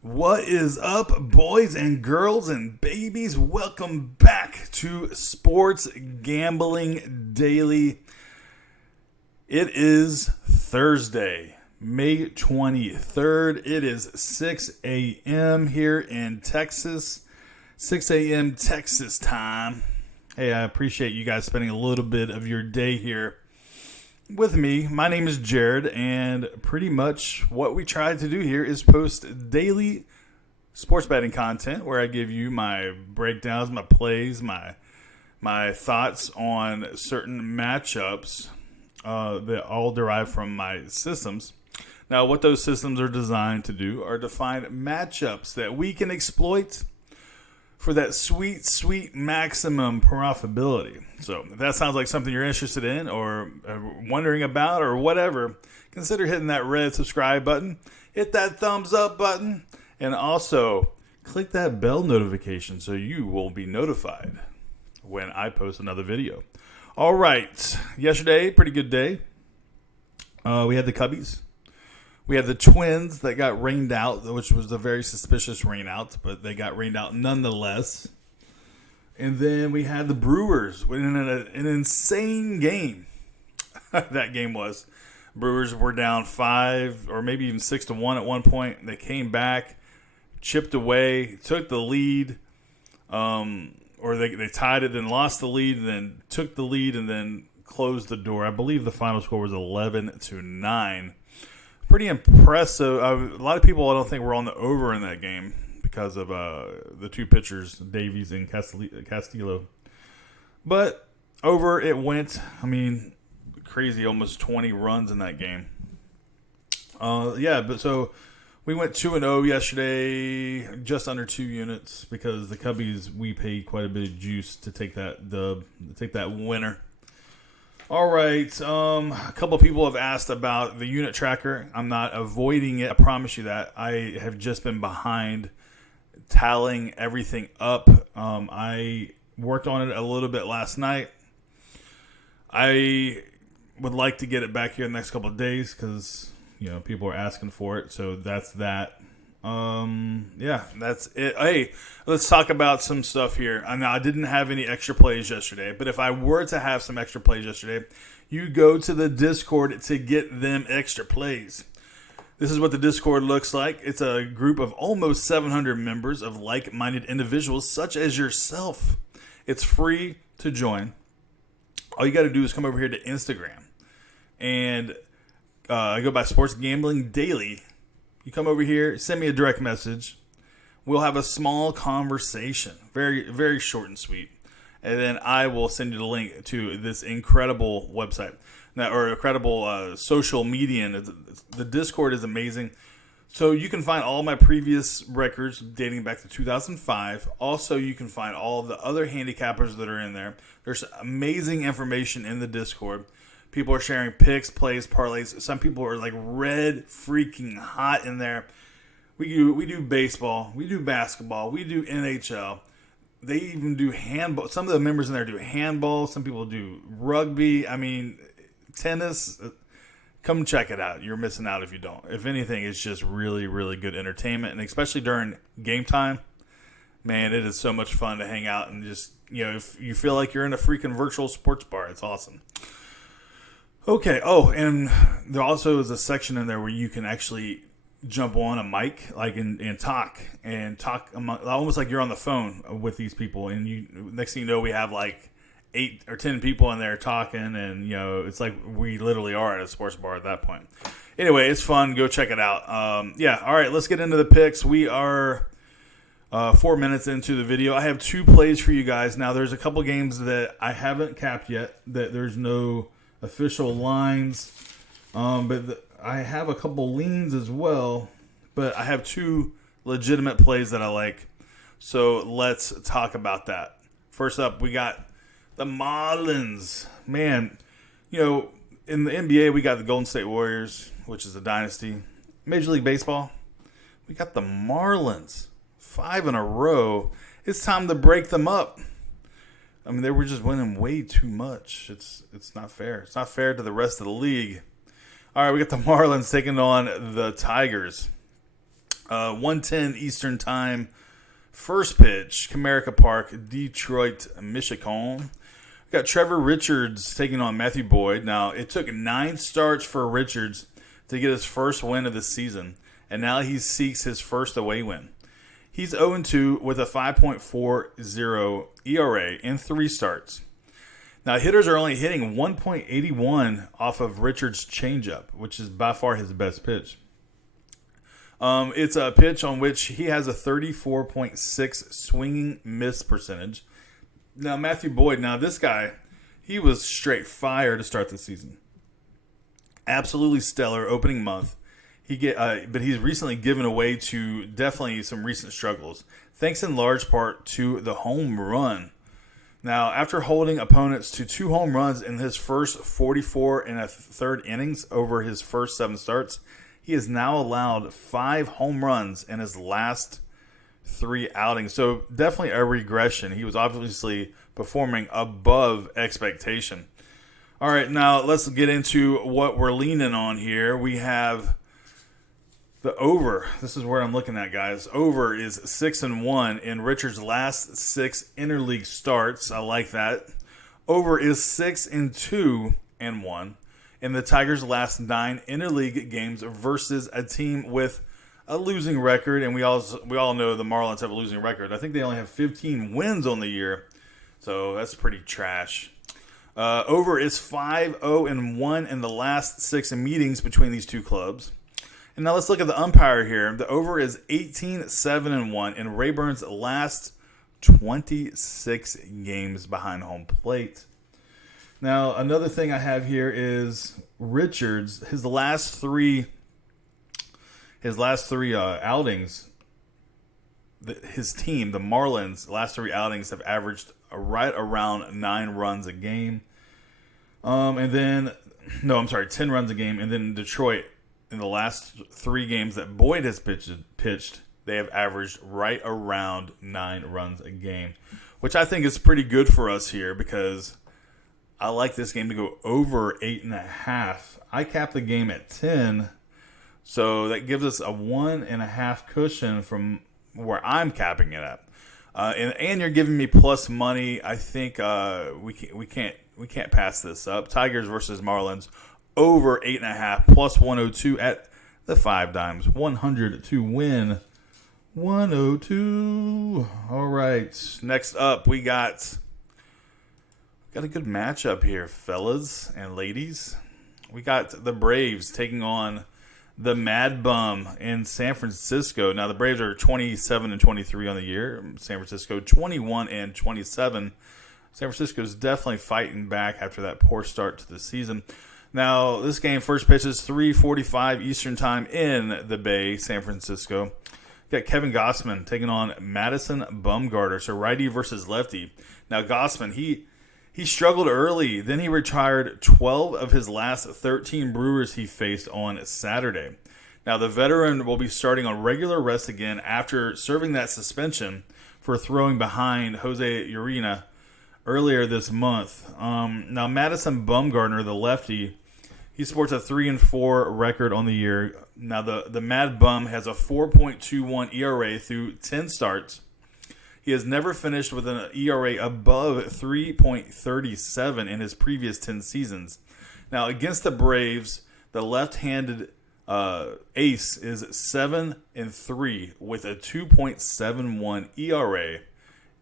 What is up, boys and girls and babies? Welcome back to Sports Gambling Daily. It is Thursday, May 23rd. It is 6 a.m. here in Texas. 6 a.m. Texas time. Hey, I appreciate you guys spending a little bit of your day here with me. My name is Jared, and pretty much what we try to do here is post daily sports betting content where I give you my breakdowns, my plays, my thoughts on certain matchups that all derive from my systems. Now, what those systems are designed to do are to find matchups that we can exploit for that sweet, sweet maximum profitability. So if that sounds like something you're interested in or wondering about or whatever, consider hitting that red subscribe button, hit that thumbs up button, and also click that bell notification so you will be notified when I post another video. All right. Yesterday, pretty good day. We had the Cubbies. We had the Twins that got rained out, which was a very suspicious rain out, but they got rained out nonetheless. And then we had the Brewers winning an insane game. That game was. Brewers were down 5 or maybe even 6-1 at one point. They came back, chipped away, took the lead, or they tied it, then lost the lead, and then took the lead, and then closed the door. I believe the final score was 11-9. Pretty impressive. A lot of people I don't think were on the over in that game because of the two pitchers, Davies and Castillo. But over it went. I mean, crazy, almost 20 runs in that game. But so we went 2-0 yesterday, just under 2 units because the Cubbies, we paid quite a bit of juice to take that dub, to take that winner. All right, a couple of people have asked about the unit tracker. I'm not avoiding it. I promise you that. I have just been behind tallying everything up. I worked on it a little bit last night. I would like to get it back here in the next couple of days because, people are asking for it. So that's that. That's it. Hey, let's talk about some stuff here. Now, I didn't have any extra plays yesterday, but if I were to have some extra plays yesterday, you go to the Discord to get them extra plays. This is what the Discord looks like. It's a group of almost 700 members of like-minded individuals such as yourself. It's free to join. All you got to do is come over here to Instagram and I go by Sports Gambling Daily. You come over here, send me a direct message. We'll have a small conversation, very, very short and sweet. And then I will send you the link to this incredible website or incredible social media. And the Discord is amazing. So you can find all my previous records dating back to 2005. Also, you can find all of the other handicappers that are in there. There's amazing information in the Discord. People are sharing picks, plays, parlays. Some people are like red freaking hot in there. We do baseball. We do basketball. We do NHL. They even do handball. Some of the members in there do handball. Some people do rugby. I mean, tennis. Come check it out. You're missing out if you don't. If anything, it's just really, really good entertainment. And especially during game time, man, it is so much fun to hang out and just, if you feel like you're in a freaking virtual sports bar, it's awesome. Okay. Oh, and there also is a section in there where you can actually jump on a mic, and talk almost like you're on the phone with these people. And next thing you know, we have like 8 or 10 people in there talking, and it's like we literally are at a sports bar at that point. Anyway, it's fun. Go check it out. All right, let's get into the picks. We are 4 minutes into the video. I have 2 plays for you guys. Now, there's a couple games that I haven't capped yet, that there's no official lines, but I have a couple leans as well, but I have 2 legitimate plays that I like. So let's talk about that. First up, we got the Marlins. Man, in the NBA, we got the Golden State Warriors, which is a dynasty. Major League Baseball, we got the Marlins. 5 in a row. It's time to break them up. I mean, they were just winning way too much. It's not fair. It's not fair to the rest of the league. All right, we got the Marlins taking on the Tigers. 1:10 Eastern Time. First pitch, Comerica Park, Detroit, Michigan. We got Trevor Richards taking on Matthew Boyd. Now, it took 9 starts for Richards to get his first win of the season, and now he seeks his first away win. He's 0-2 with a 5.40 ERA in 3 starts. Now, hitters are only hitting 1.81 off of Richards' changeup, which is by far his best pitch. It's a pitch on which he has a 34.6 swinging miss percentage. Now, Matthew Boyd, this guy, he was straight fire to start the season. Absolutely stellar opening month. But he's recently given away to definitely some recent struggles, thanks in large part to the home run. Now, after holding opponents to 2 home runs in his first 44 and a third innings over his first 7 starts, he has now allowed 5 home runs in his last 3 outings. So definitely a regression. He was obviously performing above expectation. All right, now let's get into what we're leaning on here. We have the over. This is where I'm looking at, guys. Over is 6-1 in Richards' last 6 interleague starts. I like that. Over is 6-2-1 in the Tigers' last 9 interleague games versus a team with a losing record, and we all know the Marlins have a losing record. I think they only have 15 wins on the year, so that's pretty trash. Over is 5-0-1 in the last 6 meetings between these two clubs. And now let's look at the umpire here. The over is 18-7-1 in Rayburn's last 26 games behind home plate. Now, another thing I have here is Richards. His last three outings, his team, the Marlins, last 3 outings have averaged right around 9 runs a game. 10 runs a game. And then Detroit, in the last 3 games that Boyd has pitched, they have averaged right around 9 runs a game, which I think is pretty good for us here because I like this game to go over 8.5. I capped the game at 10, so that gives us a 1.5 cushion from where I'm capping it at. And you're giving me plus money. I think we can't pass this up. Tigers versus Marlins over 8.5 plus 102 at the 5 dimes. 100 to win. 102. All right. Next up, we got a good matchup here, fellas and ladies. We got the Braves taking on the Mad Bum in San Francisco. Now, the Braves are 27-23 on the year. San Francisco 21-27. San Francisco is definitely fighting back after that poor start to the season. Now, this game first pitch is 3:45 Eastern Time in the Bay, San Francisco. You got Kevin Gausman taking on Madison Bumgarner. So righty versus lefty. Now, Gausman, he struggled early. Then he retired 12 of his last 13 Brewers he faced on Saturday. Now, the veteran will be starting on regular rest again after serving that suspension for throwing behind Jose Urena earlier this month. Now, Madison Bumgarner, the lefty, he sports a 3-4 record on the year. Now, the Mad Bum has a 4.21 ERA through 10 starts. He has never finished with an ERA above 3.37 in his previous 10 seasons. Now, against the Braves, the left-handed ace is 7-3 with a 2.71 ERA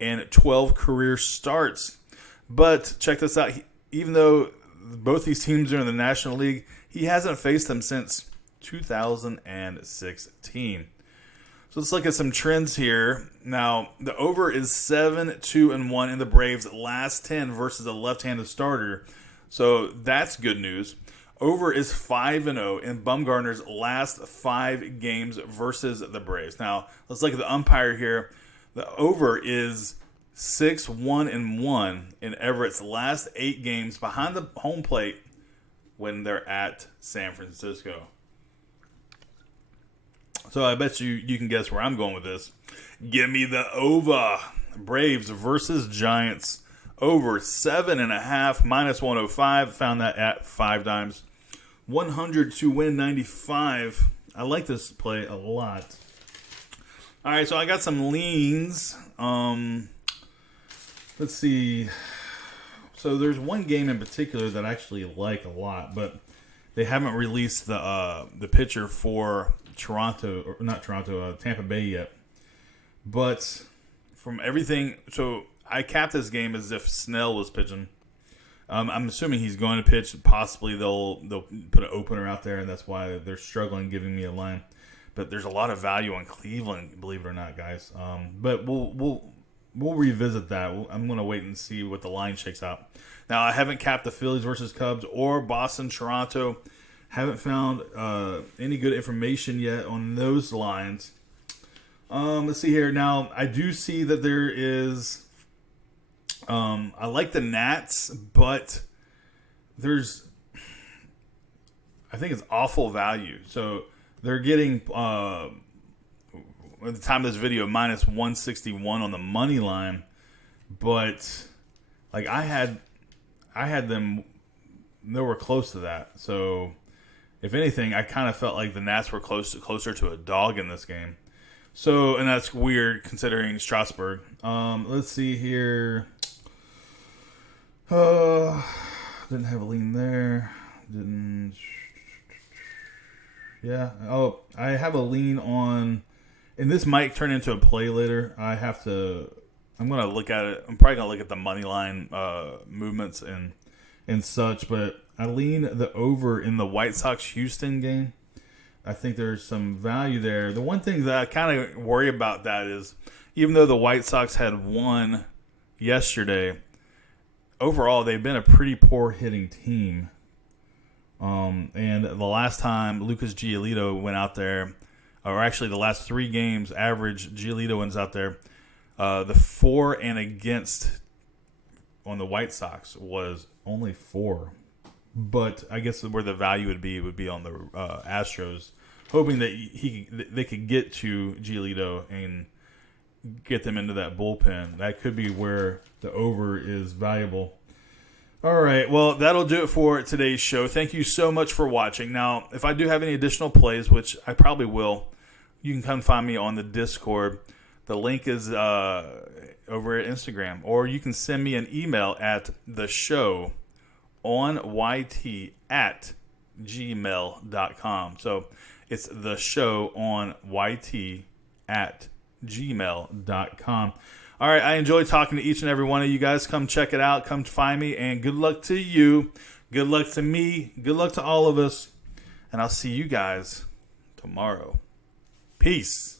and 12 career starts. But check this out. Even though both these teams are in the National League, he hasn't faced them since 2016. So let's look at some trends here. Now, the over is 7-2-1 in the Braves' last 10 versus a left-handed starter. So that's good news. Over is 5-0 in Bumgarner's last 5 games versus the Braves. Now, let's look at the umpire here. The over is 6-1-1 in Everett's last 8 games behind the home plate when they're at San Francisco. So I bet you can guess where I'm going with this. Give me the over. Braves versus Giants. Over 7.5 minus 105. Found that at 5 dimes. 100 to win 95. I like this play a lot. All right, so I got some leans. Let's see. So there's one game in particular that I actually like a lot, but they haven't released the pitcher for Toronto, or not Toronto, Tampa Bay yet. But from everything, so I capped this game as if Snell was pitching. I'm assuming he's going to pitch. Possibly they'll put an opener out there, and that's why they're struggling giving me a line. But there's a lot of value on Cleveland, believe it or not, guys. But we'll revisit that. I'm going to wait and see what the line shakes out. Now, I haven't capped the Phillies versus Cubs or Boston, Toronto. Haven't found any good information yet on those lines. Let's see here. Now, I do see that there is... I like the Nats, but there's... I think it's awful value. So, they're getting... at the time of this video, minus 161 on the money line. But, like, I had them nowhere close to that. So, if anything, I kind of felt like the Nats were closer to a dog in this game. So, and that's weird considering Strasburg. Let's see here. Didn't have a lean there. Didn't. Yeah. Oh, I have a lean on, and this might turn into a play later. I'm going to look at it. I'm probably going to look at the money line movements and such, but I lean the over in the White Sox-Houston game. I think there's some value there. The one thing that I kind of worry about that is, even though the White Sox had won yesterday, overall they've been a pretty poor hitting team. And the last time Lucas Giolito went out there, or actually the last 3 games, average Giolito wins out there, the for and against on the White Sox was only 4. But I guess where the value would be on the Astros, hoping that they could get to Giolito and get them into that bullpen. That could be where the over is valuable. All right, well, that'll do it for today's show. Thank you so much for watching. Now, if I do have any additional plays, which I probably will, you can come find me on the Discord. The link is over at Instagram. Or you can send me an email at theshowonyt@gmail.com. So it's theshowonyt@gmail.com. All right, I enjoy talking to each and every one of you guys. Come check it out. Come find me. And good luck to you. Good luck to me. Good luck to all of us. And I'll see you guys tomorrow. Peace.